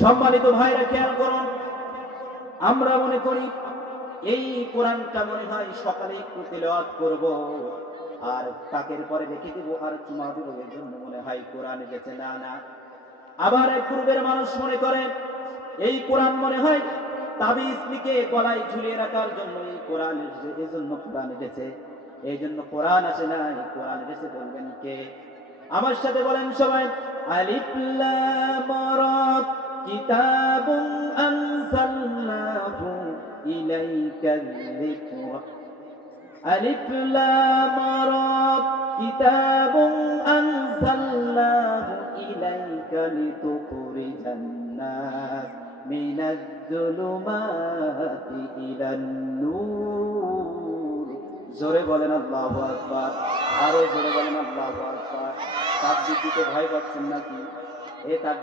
সম্মানিত ভাইরা, খেয়াল করুন। আমরা মনে করি, এই কোরআনটা মনে হয় সকালে একটু তেলাওয়াত করব, আর তাকের পরে রেখে দিব, আর চুমা দিব এর জন্য মনে হয় কোরআন গেছে। না না। আবার এক পূর্বের মানুষ মনে করে, এই কোরআন মনে হয় তাবিজ লিখে গলায় ঝুলিয়ে রাখার জন্য এই কোরআন এই জন্য কোরআন এসেছে এই জন্য কোরআন আসে না এই কোরআন এসেছে বলবেন কে? আমার সাথে বলেন সবাই, আলিফ লাম কিতাবুন আনজালনাহু ইলাইকা যিকর। আলিফ লাম রা, কিতাবুন আনজালনাহু ইলাইকা লিতুখরিজান নাস মিনাজ যুলুমাতি ইলান নূর। জোরে বলেন আল্লাহু আকবার, আরও জোরে বলেন আল্লাহু আকবার। তাকবীর দিতে ভয় পাচ্ছেন নাকি? এ তার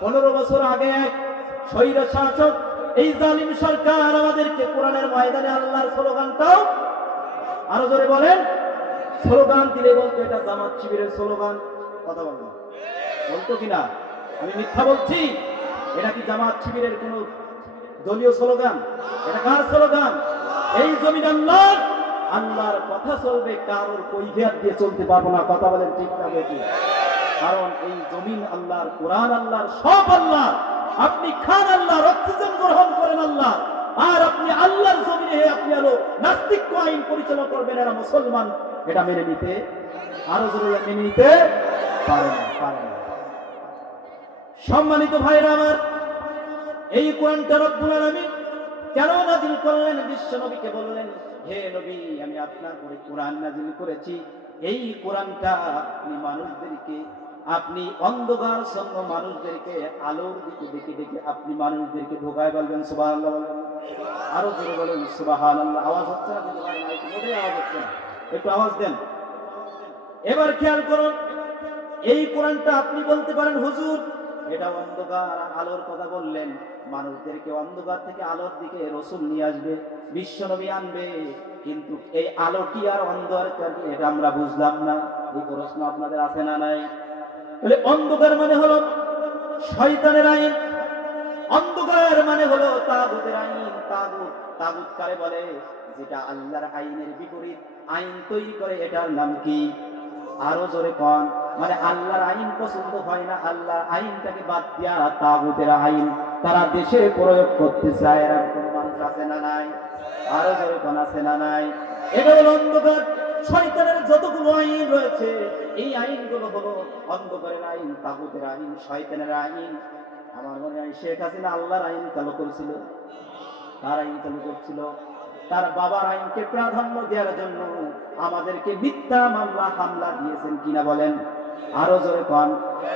পনেরো বছর আগে আমাদেরকে ময়দানে আল্লাহর আরও বলেন। দিলে বলতো, এটা জামাত শিবিরের কথা বলব? বলতো কিনা? আমি মিথ্যা বলছি? এটা কি জামাত শিবিরের কোন দলীয় স্লোগান? এটা কার স্লোগান? এই জমিন আল্লাহর আল্লাহর কথা চলবে, কারোর কৈফিয়াত দিয়ে চলতে পারব না। কথা বলেন ঠিক না কারণ এই জমিন আল্লাহর, কোরআন আল্লাহর, সব আল্লাহ আপনি খান আল্লাহর, অক্সিজেন গ্রহণ করেন আল্লাহ আর আপনি আল্লাহর জমিনে হয়ে আপনি আলো নাস্তিক আইন পরিচালনা করবেন, এরা মুসলমান। এটা মেনে নিতে, আরও জোরে মেনে নিতে পারে না সম্মানিত ভাইরা আমার, এই কোরআনটা রব্বুল আলামিন কেন নাজিল করলেন? বিশ্ব নবীকে বললেন, হে নবী, আমি আপনার করে কোরআন নাজিল করেছি। এই কোরআনটা আপনি মানুষদেরকে আপনি অন্ধকার সঙ্গ মানুষদেরকে আলোর দিকে ডেকে ডেকে আপনি মানুষদেরকে ঢোকায় বলবেন বলেন। আরও জোরে বলেন, সুবহানাল্লাহ। আওয়াজ হচ্ছে না আওয়াজ হচ্ছে না। একটু আওয়াজ দেন। এবার খেয়াল করুন, এই কোরআনটা আপনি বলতে পারেন, হুজুর, এটা অন্ধকার আলোর কথা বললেন। মানুষদেরকে অন্ধকার থেকে আলোর দিকে রসুল নিয়ে আসবে, বিশ্বনবী আনবে। কিন্তু এই আলোটি আর অন্ধকার, এটা আমরা বুঝলাম না। এই প্রশ্ন আপনাদের আছে না নাই? তাহলে অন্ধকার মানে হলো শয়তানের আইন। অন্ধকার মানে হলো তাগুতের আইন। তাগুত তাগুত কারে বলে? যেটা আল্লাহর আইনের বিপরীত। আইন তৈরি করে, এটার নাম কি? আরও জোরে কন। মানে আল্লাহর আইন পছন্দ হয় না, আল্লাহর আইনটাকে বাদ দিয়া তাগুতের আইন। তারা দেশে প্রয়োগ করতে চায়, এরকম মানুষ আছে না নাই? আরও জোরে কন, আছে না নাই? এটা হলো অন্ধকার। শয়তানের যতগুলো আইন রয়েছে, এই আইনগুলো হলো অন্ধকারের আইন, তাগুতের আইন, শয়তানের আইন। আমার মনে হয় শেখ হাসিনা আল্লাহর আইন চালু করেছিল। তার আইন চালু করছিল। তার বাবার আইনকে প্রাধান্য দেওয়ার জন্য আমাদেরকে মিথ্যা মামলা, হামলা দিয়েছেন কিনা বলেন? আরও জোরে পান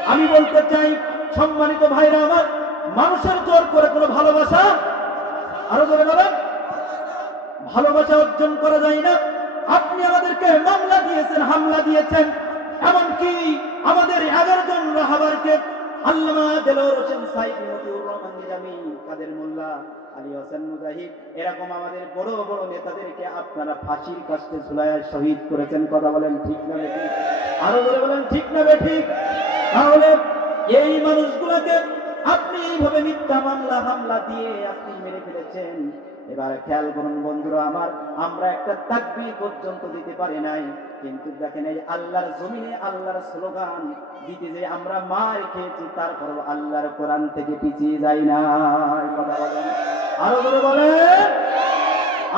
আমি বলতে চাই, সম্মানিত ভাইরা আমার, মানুষের জোর করে কোনো ভালোবাসা? আরও জোরে বলেন। ভালোবাসা অর্জন করা যায় না। আপনি আমাদেরকে মামলা দিয়েছেন, হামলা দিয়েছেন। এমনকি আমাদের এগারো জন রাহাবারকে বড় বড় নেতাদেরকে আপনারা ফাঁসির শহীদ করেছেন, কথা বলেন ঠিক না আরও বলে বলেন, ঠিক না তাহলে এই আপনি এইভাবে মিথ্যা মামলা, হামলা দিয়ে আপনি মেরে ফেলেছেন। এবারে খেয়াল করুন বন্ধুরা আমার, আমরা একটা তাকবি পর্যন্ত দিতে পারি নাই। কিন্তু দেখেন এই আল্লাহর জমিনে আল্লাহর স্লোগান, দিতে যে আমরা মার খেয়েছি তারপর আল্লাহর কোরআন থেকে পিছিয়ে যাই না কথা বলেন। আরও করে বলে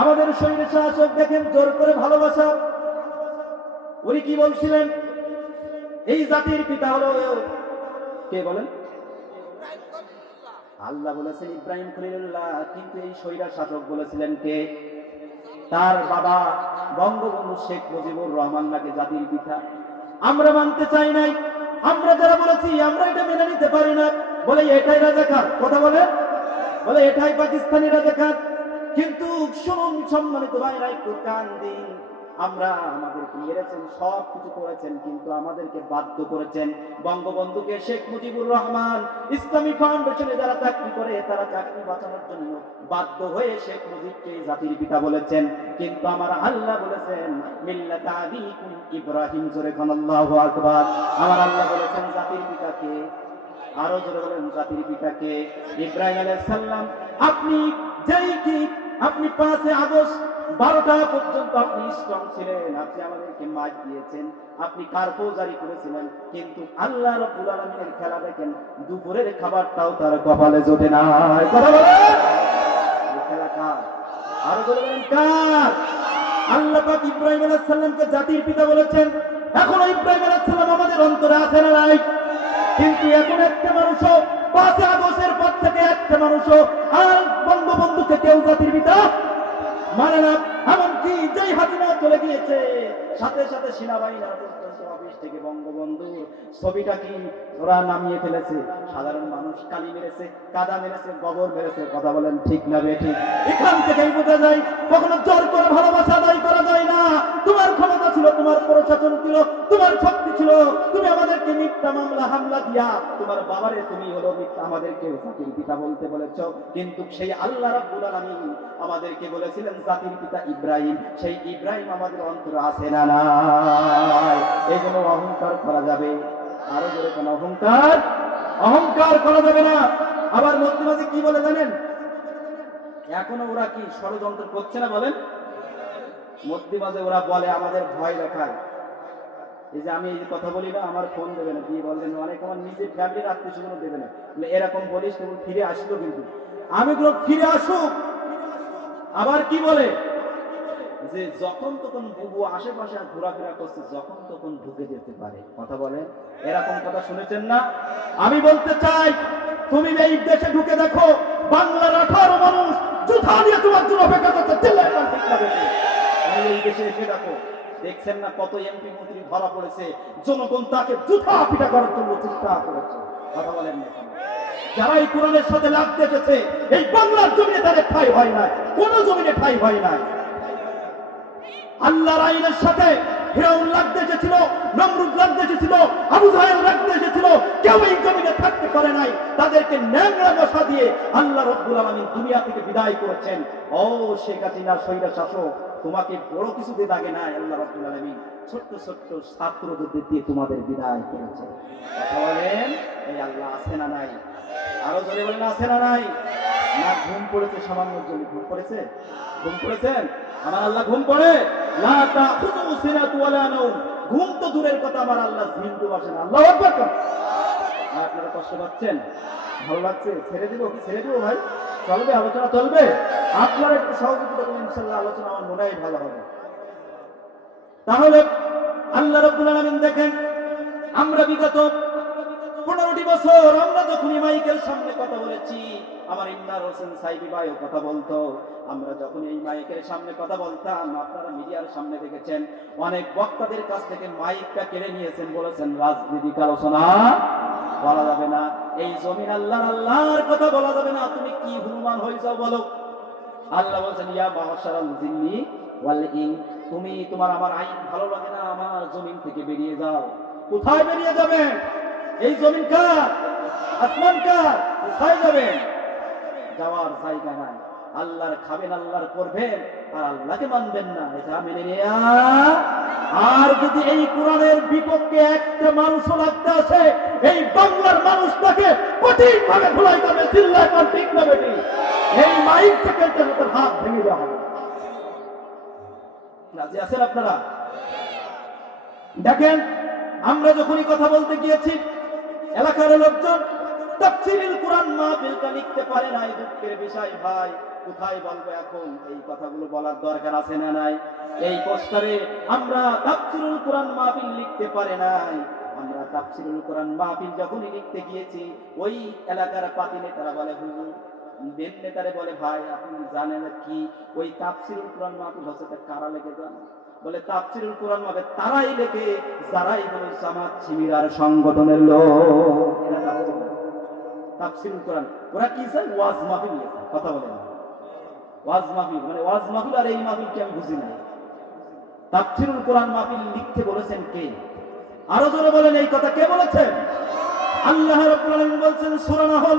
আমাদের শরীরে শাসক দেখেন, জোর করে ভালোবাসা। উনি কি বলছিলেন? এই জাতির পিতা হলো কে বলেন? আল্লাহ বলেছেন ইব্রাহিম খলিলুল্লাহ, কিন্তু এই সৈরা শাসক বলেছিলেন কে? তার বাবা বঙ্গবন্ধু শেখ মুজিবুর রহমান নাকি জাতির পিতা? আমরা মানতে চাই নাই। আমরা যারা বলেছি, আমরা এটা মেনে নিতে পারি না। বলে, এটাই রাজাকার। কথা বলে? বলে, এটাই পাকিস্তানি রাজাকার। কিন্তু শুনুন সম্মানিত ভাইরা, একটু কান দিন। আমরা আমাদেরকে মেরেছেন, সব কিছু করেছেন, কিন্তু আমাদেরকে বাধ্য করেছেন। বঙ্গবন্ধুকে শেখ মুজিবুর রহমান, ইসলামী ফাউন্ডেশনে যারা চাকরি করে, তারা চাকরি বাঁচানোর জন্য বাধ্য হয়ে শেখ মুজিবকে জাতির পিতা বলেছেন। কিন্তু আমার আল্লাহ বলেছেন, মিল্লাত ইব্রাহিম, জোরে কোন আকবার। আমার আল্লাহ বলেছেন, জাতির পিতাকে আরও জোরে বলেন, জাতির পিতাকে ইব্রাহিম আলাইহিস সালাম, আপনি আপনি পাঁচে আগস্ট বারোটা পর্যন্ত আপনি স্ট্রং ছিলেন, আপনি আমাদেরকে মাছ দিয়েছেন, আপনি কার্পো জারি করেছিলেন, কিন্তু আল্লাহ রব্বুল আলামিনের খেলা দেখেন, দুপুরের খাবারটাও তার কপালে জোটে না। কথা বলেন। খেলা কার? আরও বলে বলেন, কার? আল্লাহ পাক ইব্রাহিম আলাইহিস সালামকে জাতির পিতা বলেছেন, এখনও ইব্রাহিম আলাইহিস সালাম আমাদের অন্তরে আছে না নাই? কিন্তু এখন একটা মানুষও পাঁচে থেকে একটা মানুষও আর বঙ্গবন্ধুকে কেউ জাতির পিতা মানে না চলে গিয়েছে, সাথে সাথে সেনাবাহিনী থেকে বঙ্গবন্ধুর ছবিটা কি ওরা নামিয়ে ফেলেছে? সাধারণ মানুষ কালি মেরেছে, কাদা মেরেছে মেরেছে, কথা বলেন ঠিক না এখান বোঝা যায়, কখনো জোর করে ভালোবাসা আদায় করা যায় না। তোমার ক্ষমতা ছিল, তোমার প্রশাসন ছিল, তোমার শক্তি ছিল। তুমি আমাদেরকে মিথ্যা মামলা, হামলা দিয়া, তোমার বাবারে তুমি হলো মিথ্যা, আমাদেরকে জাতির পিতা বলতে বলেছ। কিন্তু সেই আল্লাহ রাব্বুল আলামিন আমাদেরকে বলেছিলেন, জাতির পিতা ইব্রাহিম সেই ইব্রাহিম আমাদের অন্তরে আছে না জন্য অহংকার করা যাবে। আরও জোরে কোনো অহংকার? অহংকার করা যাবে না। আবার মধ্যে মাঝে কি বলে জানেন? এখনও ওরা কি ষড়যন্ত্র করছে না বলেন? মধ্যে মাঝে ওরা বলে, আমাদের ভয় দেখায়। এই যে আমি এই যে কথা বলি না, আমার ফোন দেবে না। দিয়ে বললেন? অনেক আমার নিজের ফ্যামিলির আত্মীয় স্বজন দেবে না। এরকম বলিস তুমি ফিরে আসলো কিন্তু। আমি গুলো ফিরে আসুক। আবার কি বলে? যে যখন তখন বুবু আশেপাশে ঘোরাফেরা করছে, যখন তখন ঢুকে যেতে পারে। কথা বলে এরকম কথা শুনেছেন না? আমি বলতে চাই, তুমি এই দেশে ঢুকে দেখো, বাংলার আঠারো মানুষ জুথা নিয়ে তোমার জন্য অপেক্ষা করতে এই দেশে এসে দেখো, দেখছেন না কত এমপি মন্ত্রী ধরা পড়েছে, জনগণ তাকে জুথা পিটা করার জন্য চেষ্টা করেছে। কথা বলেন না যারা এই কোরআনের সাথে লাগতে এসেছে এই বাংলার জমিনে তাদের ঠাই হয় না কোন জমিনে ঠাই হয় না আল্লাহর আইনের সাথে ফেরাউন লাগতে এসেছিল, নমরুদ লাগতে এসেছিল, আবু জাহেল লাগতে এসেছিল, কেউ এই জমিনে থাকতে পারে নাই। তাদেরকে ন্যাংরা মশা দিয়ে আল্লাহ রব্বুল আলামিন দুনিয়া থেকে বিদায় করেছেন। ও শেখ হাসিনা সৈরা শাসক, তোমাকে বড় কিছু দিয়ে দাগে নাই, আল্লাহ রব্বুল আলামিন। ছোট্ট ছোট্ট ছাত্রদের দিয়ে তোমাদের বিদায় করেছে। বলেন, এই আল্লাহ আছে না নাই? আরও জোরে বলেন, আছে না নাই? না ঘুম পড়েছে, সামান্য জন্য ঘুম পড়েছে। ঘুম পড়েছেন আমার আল্লাহ ঘুম পড়ে? ঘুম তো দূরের কথা, আমার আল্লাহ জিন্দু বসে না। আল্লাহু আপনারা কষ্ট পাচ্ছেন? ভালো লাগছে? ছেড়ে দিব কি? ছেড়ে দিব ভাই? চলবে? আলোচনা চলবে? আপনারা একটু সহযোগিতা করুন, ইনশাআল্লাহ আলোচনা আমার মনে হয় ভালো হবে। তাহলে আল্লাহ রাব্বুল আলামিন দেখেন, আমরা বিগত পনেরোটি বছর আমরা মাইকের সামনে কথা বলেছি, আমার হোসেন সাইবি ভাইও কথা বলতো। আমরা যখন এই মাইকের সামনে কথা বলতাম, আপনারা মিডিয়ার সামনে দেখেছেন, অনেক বক্তাদের কাছ থেকে মাইকটা কেড়ে নিয়েছেন, বলেছেন রাজনীতিক আলোচনা বলা যাবে না। এই জমিন আল্লাহর আল্লাহর কথা বলা যাবে না। তুমি কি হনুমান হয়ে যাও বলো। আল্লাহ বলছেন, ইয়া জিন্নি তুমি তোমার আমার আইন ভালো লাগে না, আমার জমিন থেকে বেরিয়ে যাও। কোথায় বেরিয়ে যাবেন? এই জমিন কার? আসমান কার? কোথায় যাবেন যাওয়ার জায়গা নাই। আল্লাহর খাবেন, আল্লাহর করবেন, আর আল্লাহকে মানবেন না। এটা মেনে নেয়া। আর যদি এই কোরআনের বিপক্ষে একটা মানুষও লাগতে আসে, এই বাংলার মানুষটাকে কঠিন ভাবে ভুলাই যাবে, চিল্লায় পান ঠিক না বেটি? এই মাইক থেকে তার হাত ভেঙে দেওয়া হবে। রাজি আছেন আপনারা? দেখেন, আমরা যখনই কথা বলতে গিয়েছি এলাকার লোকজন তাফসীরুল মাহফিলটা লিখতে পারে নাই, দুঃখের বিষয় ভাই। কোথায় বলব এখন? এই কথাগুলো বলার দরকার আছে না নাই? এই পোস্টারে আমরা তাফসীরুল কোরআন মাহফিল লিখতে পারে নাই। আমরা তাফসীরুল মাহফিল লিখতে গিয়েছি, ওই এলাকার পাতি নেতারা বলে, হুজুর বেন নেতারে বলে, ভাই, আপনি জানেন কি? ওই তাফসীরুল কোরআন মাহফিল হচ্ছে কারা লেগে যান বলে তাফসীরুল কোরআন মাহফিল তারাই লেখে যারাই হলো জামাত শিবিরার সংগঠনের লোক তাফসীরুল। কোরআন, ওরা কি চায় ওয়াজ মাহফিল কথা বলে ওয়াজ মাহফিল মানে ওয়াজ মাহফিল আর এই মাহফিল কি আমি বুঝি না। তাফসিরুল কোরআন মাহফিল লিখতে বলেছেন কে? আরও জোরে বলেন এই কথা কে বলেছেন? আল্লাহ রাব্বুল আলামিন বলছেন, সূরা নাহল।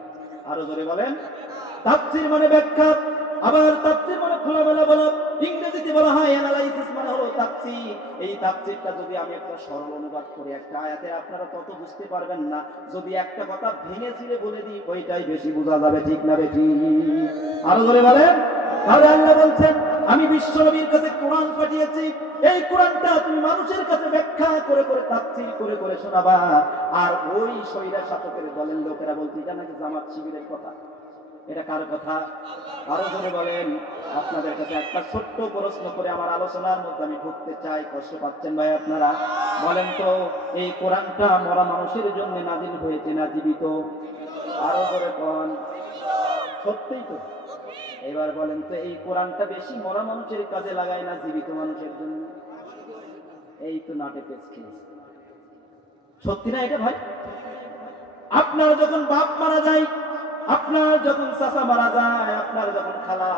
আরও জোরে বলেন। তাপসির মানে ব্যাখ্যা। আবার তাপসির মানে খোলামেলা বলা। ইংরেজিতে বলা হয় অ্যানালাইসিস মানে হলো তাপসি এই তাপসিরটা যদি আমি একটা সরল অনুবাদ করি, একটা আয়াতে, আপনারা তত বুঝতে পারবেন না। যদি একটা কথা ভেঙে ছিঁড়ে বলে দিই, ওইটাই বেশি বোঝা যাবে, ঠিক না বেঠিক আরও ধরে বলেন। তাহলে আল্লাহ বলছেন আমি বিশ্ব নবীর কাছে কোরআন পাঠিয়েছি। এই কোরআনটা তুমি মানুষের কাছে ব্যাখ্যা করে করে, তাফসীর করে করে শোনাবা। আর ওই শৈরা শাসকের দলের লোকেরা বলছে, এটা নাকি জামাত শিবিরের কথা। এটা কার কথা? আরও জোরে বলেন। আপনাদের কাছে একটা ছোট্ট প্রশ্ন করে আমার আলোচনার মধ্যে আমি ঢুকতে চাই। কষ্ট পাচ্ছেন ভাই আপনারা? বলেন তো, এই কোরআনটা মরা মানুষের জন্য নাজিল হয়েছে না জীবিত? আরও করে কোন সত্যিই তো। এবার বলেন তো, এই কোরআনটা বেশি মরা মানুষের কাজে লাগায় না জীবিত মানুষের জন্য? এই তো নাটে পেছ খেয়েছে। সত্যি না এটা ভাই? আপনার যখন বাপ মারা যায়, আপনার যখন চাচা মারা যায়, আপনার যখন খালা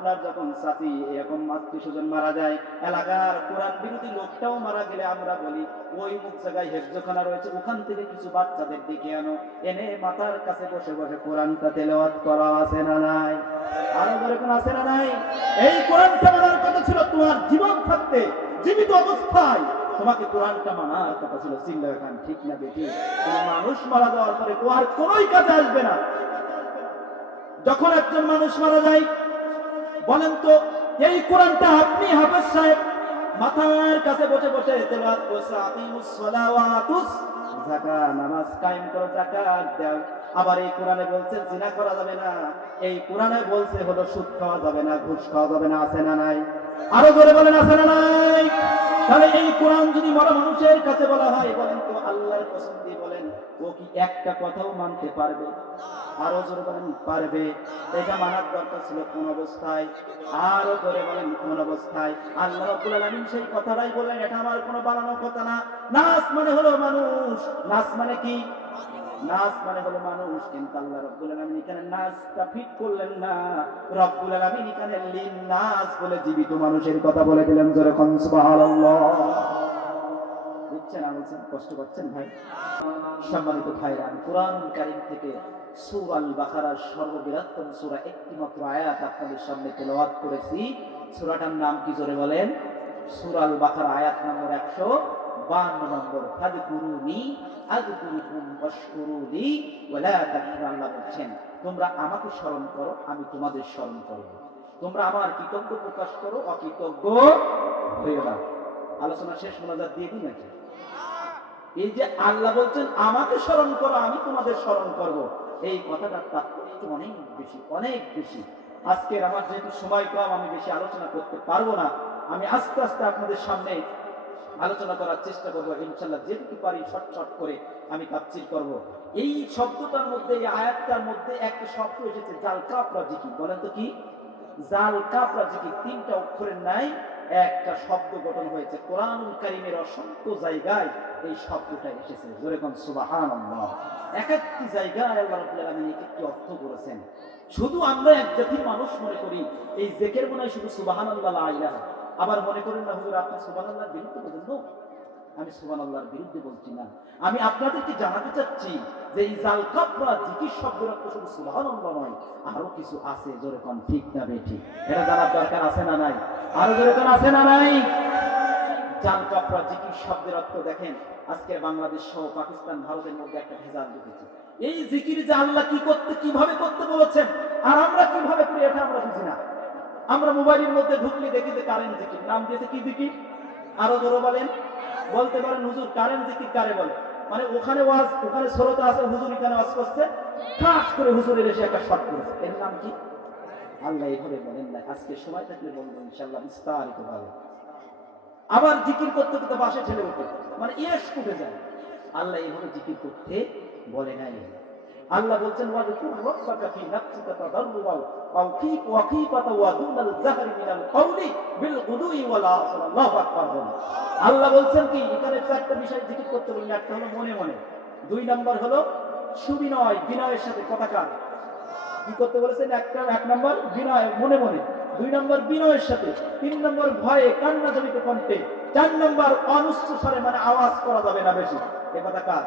আপনার যখন সাথী, এরকম আত্মীয় স্বজন মারা যায়, এলাকার কোরআন বিরোধী লোকটাও মারা গেলে আমরা বলি, ওই মুখ জায়গায় হেফজখানা রয়েছে, ওখান থেকে কিছু বাচ্চাদের দিকে আনো। এনে মাথার কাছে বসে বসে কোরআনটা তেলাওয়াত করা আছে না নাই? আরও ধরে কোন আছে না নাই? এই কোরআনটা মানার কথা ছিল তোমার জীবন থাকতে, জীবিত অবস্থায়। তোমাকে কোরআনটা মানার কথা ছিল, চিল্লা খান ঠিক না বেটি? তুমি মানুষ মারা যাওয়ার পরে তোমার কোনোই কাজে আসবে না। যখন একজন মানুষ মারা যায় বলেন তো, এই কোরআনটা আপনি হাফেজ সাহেব মাথার কাছে বসে বসে তেলাওয়াত করছে, আকিমুস সালাওয়াতুস যাকাত নামাজ কায়েম করো, যাকাত দাও। আবার এই কোরআনে বলছে জিনা করা যাবে না। এই কোরআনে বলছে হলো, সুদ খাওয়া যাবে না, ঘুষ খাওয়া যাবে না, আছে না নাই? আরও জোরে বলেন, আছে না নাই? তাহলে এই কোরআন যদি মরা মানুষের কাছে বলা হয়, বলেন তো আল্লাহর কসম দিয়ে বলেন, ও কি একটা কথাও মানতে পারবে? আরও জোরে বলেন, পারবে। এটা মানার দরকার ছিল কোন অবস্থায়? আরও জোরে বলেন, কোন অবস্থায়? আল্লাহ রাব্বুল আলামিন সেই কথাটাই বললেন, এটা আমার কোনো বানানোর কথা না। নাস মানে হলো মানুষ। নাস মানে কি? নাচ মানে হলো মানুষ, কিন্তু আল্লাহ রব্বুল আলামিন এখানে নাচটা ফিট করলেন না। রব্বুল আলামিন এখানে লিন নাচ বলে জীবিত মানুষের কথা বলে দিলেন জোরে কোন, সুবহানাল্লাহ। বুঝছেন বলছেন কষ্ট পাচ্ছেন ভাই? সম্মানিত ভাইরা কোরআন কারিম থেকে সূরা আল বাকারার সর্ববৃহত্তম সূরা একটি মাত্র আয়াত আপনাদের সামনে তেলাওয়াত করেছি। সূরাটার নাম কি জোরে বলেন? সূরা আল বাকারা আয়াত নম্বর 152 নম্বর, ফাদকুরুনি আযকুরুকুম ওয়াশকুরুলি, ওয়ালা তাকফুরু আল্লাহ বলছেন, তোমরা আমাকে স্মরণ করো, আমি তোমাদের স্মরণ করব। তোমরা আমার কৃতজ্ঞ প্রকাশ করো, অকৃতজ্ঞ হইও না আলোচনা শেষ মোনাজাত দিয়ে দিই নাকি? এই যে আল্লাহ বলছেন, আমাকে স্মরণ করো, আমি তোমাদের স্মরণ করব। এই কথাটার তাৎপর্য অনেক বেশি অনেক বেশি। আজকের আমার যেহেতু সময় কম, আমি বেশি আলোচনা করতে পারব না। আমি আস্তে আস্তে আপনাদের সামনে আলোচনা করার চেষ্টা করব, ইনশাল্লাহ যেটুকু পারি শর্ট শর্ট করে আমি তাফসীর করব। এই শব্দটার মধ্যে, এই আয়াতটার মধ্যে একটা শব্দ এসেছে, জাল কাপড়া জিকি বলেন তো কি? জাল কাপড়া জিকি তিনটা অক্ষরের নাই, একটা শব্দ গঠন হয়েছে। কোরআনুল কারিমের অসংখ্য জায়গায় এই শব্দটা এসেছে। জোরে কোন সুবহানাল্লাহ। এক জায়গায় আল্লাহ এক একটি অর্থ করেছেন শুধু আমরা এক জাতির মানুষ মনে করি, এই জেকের মনে হয় শুধু সুবহানাল্লাহ, লা ইলাহা। আবার মনে করেন না, হুজুর আপনি সুবহানাল্লাহর বিরুদ্ধে বলেন, নো। আমি সুবহানাল্লাহর বিরুদ্ধে বলছি না। আমি আপনাদেরকে জানাতে চাচ্ছি যে এই জাল কাপড়া জিকির শব্দের অর্থ শুধু সুবহানাল্লাহ নয়, আরও কিছু আছে জোরে কোন, ঠিক না বেঠি এটা জানার দরকার আছে না নাই? আরও জোরে কোন, আছে না নাই? জাল কাপড়া জিকির শব্দের অর্থ দেখেন, আজকে বাংলাদেশ সহ পাকিস্তান, ভারতের মধ্যে একটা ভেজাল ঢুকেছে। এই জিকির যে আল্লাহ কি করতে, কীভাবে করতে বলেছেন, আর আমরা কীভাবে করি, এটা আমরা বুঝি না। আমরা মোবাইলের মধ্যে ঢুকলে দেখি যে কারেন্ট জিকির নাম দিয়েছে কি জিকির আরও ধরো বলেন। বলতে পারেন হুজুর কারেন্ট জিকির কারে বলে? মানে ওখানে ওয়াজ, ওখানে শ্রোতা আছে, হুজুর এখানে ওয়াজ করছে। ঠাস করে হুজুরের এসে একটা শট করেছে। এর নাম কি? আল্লাহ এইভাবে বলেন না। আজকে সময় থাকলে বলব ইনশাল্লাহ বিস্তারিত ভাবে। আবার জিকির করতে করতে বাসে ঠেলে উঠে। মানে ইয়েস উঠে যায়। আল্লাহ এইভাবে জিকির করতে বলে নাই। আল্লাহ বলছেন আল্লাহু বলছেন কি, এখানে চারটা বিষয় জিকির করতে বললেন একটা হলো মনে মনে। দুই নাম্বার হলো সুবিনয়, বিনয়ের সাথে কথাকার কি করতে বলেছেন? একটা, এক নম্বর বিনয়, মনে মনে। দুই নম্বর বিনয়ের সাথে। তিন নম্বর ভয়ে কান্না জমিত কণ্ঠে। চার নম্বর অনুচ্চ স্বরে মানে আওয়াজ করা যাবে না বেশি। এ কথা কার?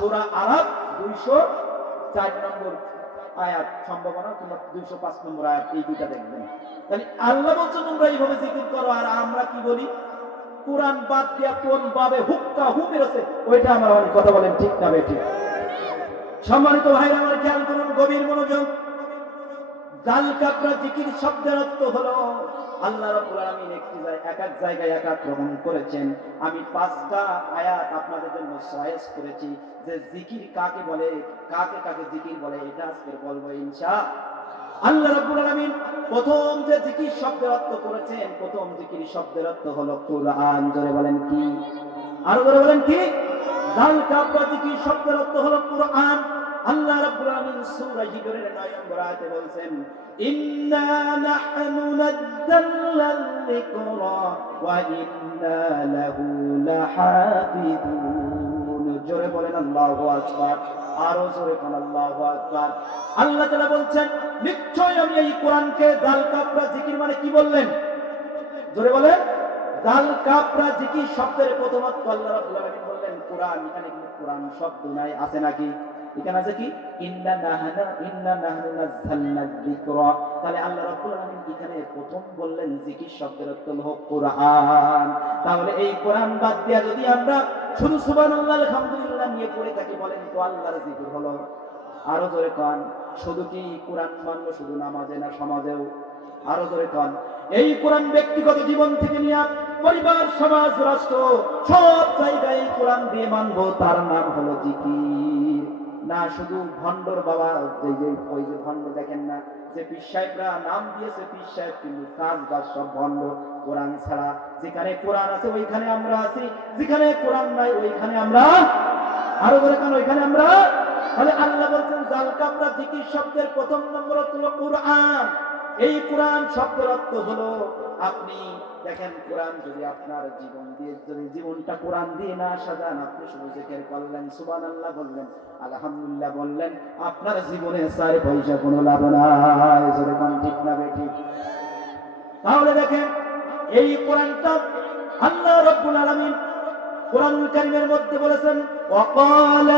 সোরা আরব দুইশো চার নম্বর আয়াত, সম্ভাবনা, তোমরা দুইশো পাঁচ নম্বর আয়াত, এই দুইটা দেখবেন। তাহলে আল্লাহ বলছো, তোমরা এইভাবে জিকির করো, আর আমরা কি বলি? কোরআন বাদ দিয়া কোন ভাবে হুক্কা হু বেরোছে, ওইটা আমরা অনেক কথা বলেন, ঠিক না বেঠিক সম্মানিত ভাইরা, আমার খেয়াল করুন, গভীর মনোযোগ। জিকির শব্দের অর্থ হলো, আল্লাহ রাব্বুল আলামিন একটি এক এক জায়গায় এক এক করেছেন। আমি পাঁচটা আয়াত আপনাদের জন্য চয়েস করেছি। যে জিকির কাকে বলে, কাকে কাকে জিকির বলে, এটা আজকে বলব ইনশা আল্লাহ রাব্বুল আলামিন প্রথম যে জিকির শব্দের অর্থ করেছেন, প্রথম জিকির শব্দের অর্থ হলো কোরআন। জোরে বলেন কি? আরও জোরে বলেন কি? জাল কাপড়া জিকির শব্দের অর্থ হলো কোরআন। আল্লাহ রাব্বুল আলামিন সূরা হিজরের 9 নম্বর আয়াতে বলছেন, ইন্না নাহনু ওয়া ইন্না লাহু লাহাফিজুন। জোরে বলেন আল্লাহু আকবার, আরও জোরে বলেন আল্লাহু আকবার। আল্লাহ তাআলা বলছেন নিশ্চয় আমি এই কোরআনকে জিকির মানে কি বললেন? জোরে বলেন, জাল কাপড়া জিকির শব্দের প্রথমত আল্লাহ রাব্বুল আলামিন বললেন, কোরআন, এখানে কোরআন শব্দ নাই, আছে নাকি? এখানে আছে কি? ইন্না ইন্না নাযালনা যিকরা। তাহলে আল্লাহ রাব্বুল আলামিন এখানে প্রথম বললেন শব্দের অর্থ হলো কোরআন। তাহলে এই কোরআন বাদ দিয়া যদি আমরা শুধু সুবহানাল্লাহ, আলহামদুলিল্লাহ নিয়ে পড়ে থাকি বলেন, তো আল্লাহর হলো। আরও জোরে কান, শুধু কি কোরআন শুধু নামাজে না সমাজেও? আরও জোরে কান, এই কোরআন ব্যক্তিগত জীবন থেকে নিয়ে পরিবার, সমাজ, রাষ্ট্র, সব জায়গায় কোরআন দিয়ে মানবো, তার নাম হলো জিকির। না, শুধু ভণ্ডর বাবা এই যে, ওই যে ভণ্ড দেখেন না, যে পীর সাহেবরা নাম দিয়েছে পীর সাহেব, কিন্তু কাজ বাজ সব ভণ্ড, কোরআন ছাড়া। যেখানে কোরআন আছে, ওইখানে আমরা আছি। যেখানে কোরআন নাই, ওইখানে আমরা আরও বলে কেন, ওইখানে আমরা? তাহলে আল্লাহ বলছেন জাল কাপড়া জিকির শব্দের প্রথম নম্বর হলো কোরআন। এই কোরআন শব্দের অর্থ হলো আপনি দেখেন, কোরআন যদি আপনার জীবন দিয়ে যদি জীবনটা কোরআন দিয়ে না সাজান, আপনি শুধু জিকির করলেন সুবান আল্লাহ বললেন, আলহামদুলিল্লাহ বললেন, আপনার জীবনে স্যার পয়সা কোনো লাভ নাই। সেরকম ঠিক না বেটি তাহলে দেখেন, এই কোরআনটা আল্লাহ রব্বুল আলমিন কোরআন কারিমের মধ্যে বলেছেন অকাল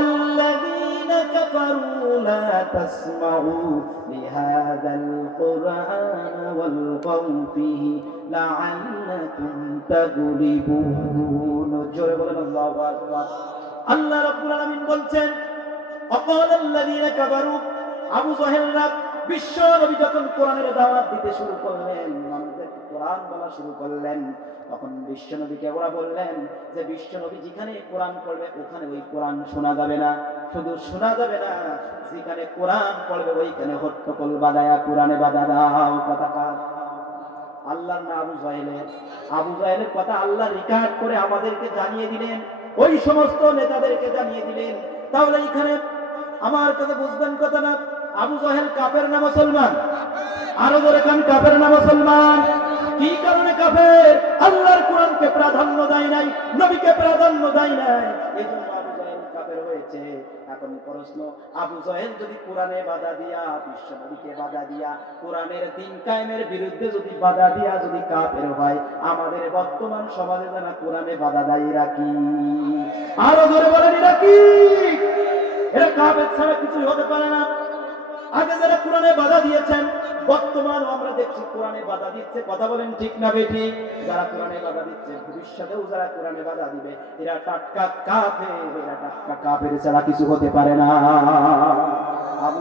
كفروا لا تسمعوا لهذا القرآن والقوا فيه لعلكم تغلبون জোরে বলেন আল্লাহু আকবার আল্লাহ রাব্বুল আলামিন বলছেন وقال الذين كفروا আবু জাহেলরা বিশ্ব নবী যখন কোরআনের দাওয়াত দিতে শুরু করলেন মানুষদেরকে কোরআন বলা শুরু করলেন। তখন বিশ্ব নবীকে ওরা বললেন যে বিশ্ব নবী যেখানে কোরআন পড়বে, ওখানে ওই কোরআন শোনা যাবে না। শুধু শোনা যাবে না, যেখানে কোরআন পড়বে, ওইখানে হট্টকল বাদায়া কোরআনে বাধা দাও, কথা আল্লাহর না আবু জাহেলের। আবু জাহেলের কথা আল্লাহ রিকার্ড করে আমাদেরকে জানিয়ে দিলেন। ওই সমস্ত নেতাদেরকে জানিয়ে দিলেন। তাহলে এখানে আমার কাছে বুঝবেন কথা না, আবু জাহেল কাপের না মুসলমান? আরও ধরে কান, কাপের না মুসলমান? কি কারণে কাফের? আল্লাহর কোরআনকে প্রাধান্য দেয় নাই, নবীকে প্রাধান্য দেয় নাই। এখন প্রশ্ন, আবু যদি কোরআনে বাধা দিয়া বিশ্ব নবীকে বাধা দিয়া, কোরআনের দিন কায়েমের বিরুদ্ধে যদি বাধা দিয়া যদি কাফের হয়, আমাদের বর্তমান সমাজে জানা কোরআনে বাধা দেয় কি? আরও ধরে বলেন, এরা ছাড়া কিছুই হতে পারে না। আগে যারা কোরআনে বাধা দিয়েছেন, বর্তমানও আমরা দেখছি কোরআনে বাধা দিচ্ছে। কথা বলেন ঠিক না বেঠি? যারা কোরআনে বাধা দিচ্ছে, ভবিষ্যতেও যারা কোরআনে বাধা দিবে, এরা টাটকা কাফের, এরা টাটকা কাফের ছাড়া কিছু হতে পারে না। আবু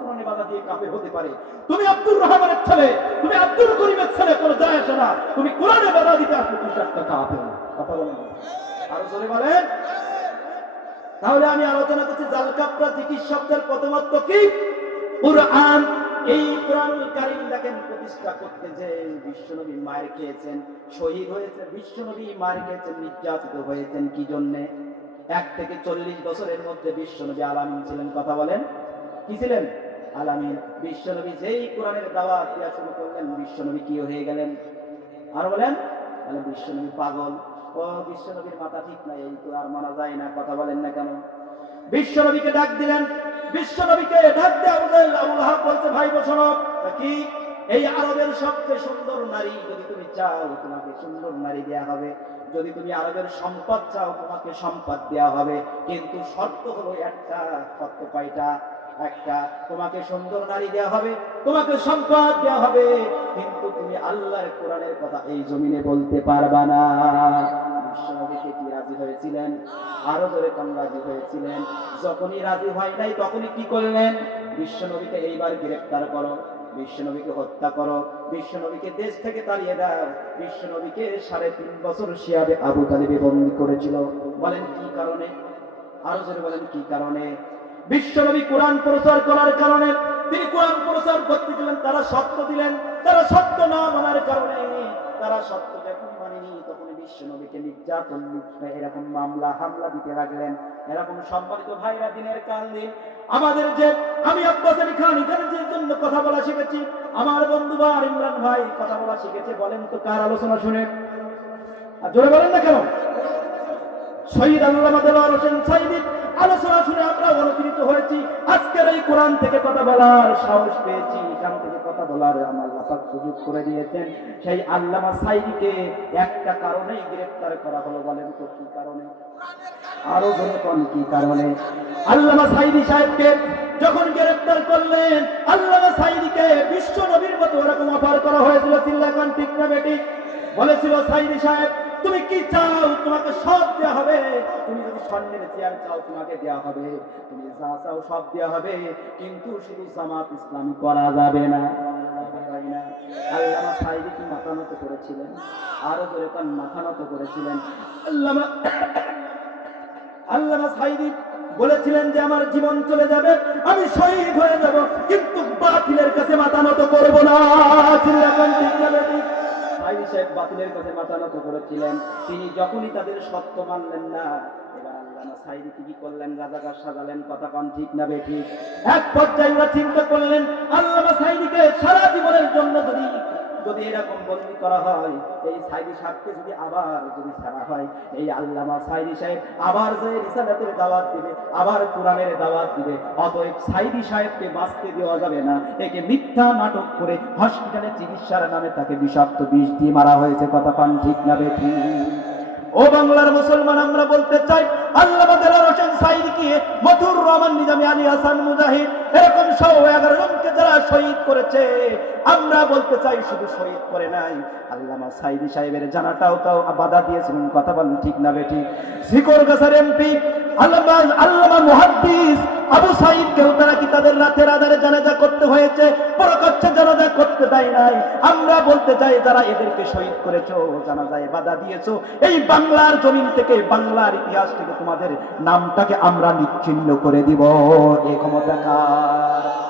কোরআনে বাধা দিয়ে হতে পারে, তুমি আব্দুর রহমানের ছেলে, তুমি আব্দুল করিমের ছেলে, কোনো যায় আসে না। তুমি কোরআনে বাধা দিতে তুমি টাটকা কথা বলেন। আরও জোরে বলেন। তাহলে আমি আলোচনা করছি জালকাপড়া জিকির শব্দের প্রথমত্ব কি? কোরআন, এই কোরআনুল কারীম দেখেন প্রতিষ্ঠা করতে যে খেয়েছেন, শহীদ হয়েছে খেয়েছেন, নির্যাতিত হয়েছেন কি জন্যে? এক থেকে চল্লিশ বছরের মধ্যে বিশ্বনবী আলামিন ছিলেন, কথা বলেন। কি ছিলেন? আলামিন। বিশ্বনবী যেই কোরআনের দাওয়াত দেওয়া শুরু করলেন, বিশ্বনবী কি হয়ে গেলেন? আর বলেন বিশ্বনবী পাগল। ও, বিশ্বনবীর মাথা ঠিক নাই, এই তো আর মানা যায় না, কথা বলেন না কেন? বিশ্বনবীকে ডাক দিলেন। বিশ্বনবীকে ডাক জাহেল, আবু ভাই বসনো কি? এই আরবের সবচেয়ে সুন্দর নারী যদি তুমি চাও তোমাকে সুন্দর নারী দেয়া হবে। যদি তুমি আরবের সম্পদ চাও তোমাকে সম্পদ দেয়া হবে। কিন্তু শর্ত হলো একটা শর্ত কয়টা? একটা তোমাকে সুন্দর নারী দেয়া হবে তোমাকে সম্পদ দেয়া হবে। কিন্তু তুমি আল্লাহর কোরআনের কথা এই জমিনে বলতে পারবা না। রাজি হয়েছিলেন, আরও জোরে কম রাজি হয়েছিলেন। যখনই রাজি হয় নাই, তখনই কি করলেন? বিশ্বনবীকে এইবার গ্রেফতার করো, বিশ্বনবীকে হত্যা করো, বিশ্বনবীকে দেশ থেকে তাড়িয়ে দাও। বিশ্বনবীকে সাড়ে তিন বছর শিয়াবে আবু তালিবে বন্দী করেছিল। বলেন কি কারণে? আরও জোরে বলেন কি কারণে? বিশ্বনবী কোরআন প্রচার করার কারণে, তিনি কোরআন প্রচার করতে দিলেন তারা সত্য দিলেন, তারা সত্য না মানার কারণে, তারা সত্য বিশ্বনবীকে নির্যাতন এরকম মামলা, হামলা দিতে লাগলেন। এরকম সম্মানিত ভাইরা দিনের কাল দিন আমাদের যে, আমি আব্বাস আলী খান, এখানে জন্য কথা বলা শিখেছি, আমার বন্ধু বা ইমরান ভাই কথা বলা শিখেছে। বলেন তো কার আলোচনা শুনে? আর জোরে বলেন না কেন? শহীদ আল্লামা হোসেন সাইদির আলোচনা শুনে আমরা অনুপ্রেরিত হয়েছি। আজকের এই কোরআন থেকে কথা বলার সাহস পেয়েছি। থেকে কথা আমার সুযোগ করে দিয়েছেন। সেই আল্লামা একটা কারণেই করা বলেন তো, কি কারণে? কি কারণে? আল্লামা সাহেবকে যখন গ্রেফতার করলেন, আল্লামা সাইদিকে বিশ্ব নবীর মতো ওরকম অফার করা হয়েছিল। চিল্লাকান ঠিক বলেছিল সাইদি সাহেব তুমি কি চাও? তোমাকে সব দেওয়া হবে। তুমি যদি স্বর্ণের চেয়ার চাও, তোমাকে দেওয়া হবে। তুমি যা চাও, সব দেওয়া হবে। কিন্তু শুধু জামাত ইসলামী করা যাবে না। আল্লামা কান বলেছিলেন যে, আমার জীবন চলে যাবে, আমি শহীদ হয়ে যাব, কিন্তু বাতিলের কাছে মাথা নত করব না। চিল্লাকান ঠিক সাইদি সাহেব বাতিলের কাছে মাথা নত করেছিলেন। তিনি যখনই তাদের সত্য মানলেন না করলেন, রাজাকার সাজালেন, কথা ঠিক না বেঠিক। এক পর্যায়ে ওরা চিন্তা করলেন সাইদিকে সারা জীবনের জন্য যদি যদি এরকম বন্দি করা হয়, এই সাইদি সাহেবকে যদি আবার যদি ছাড়া হয়, এই আল্লামা সাইদি সাহেব আবার যে রিসালাতের দাওয়াত দিবে, আবার কোরআনের দাওয়াত দিবে, অতএব সাইদি সাহেবকে বাঁচতে দেওয়া যাবে না। একে মিথ্যা নাটক করে হসপিটালে চিকিৎসার নামে তাকে বিষাক্ত বিষ দিয়ে মারা হয়েছে। কথা পান ঠিক না বেঠি। ও বাংলার মুসলমান, আমরা বলতে চাই আল্লাহ হোসেন রহমান আলী হাসান মুজাহিদ, এরকম শহীদ করেছে, আমরা বলতে চাই শুধু শহীদ করে নাই। সাহেবের জানাটাও তাও বাধা দিয়েছিলেন, কথা বলেন ঠিক না বেঠিক। শিকর গাছার এমপি আল্লামা মুহাদ্দিস আবু সাইদ কেউ তারা কি তাদের রাতের আধারে জানাজা করতে হয়েছে। জানাজা করতে দেয় নাই। আমরা বলতে চাই, যারা এদেরকে শহীদ করেছ, জানাজায় বাধা দিয়েছ, এই বাংলার জমিন থেকে, বাংলার ইতিহাস থেকে তোমাদের নামটাকে আমরা নিচ্ছিন্ন করে দিব। এ ক্ষমতা কার?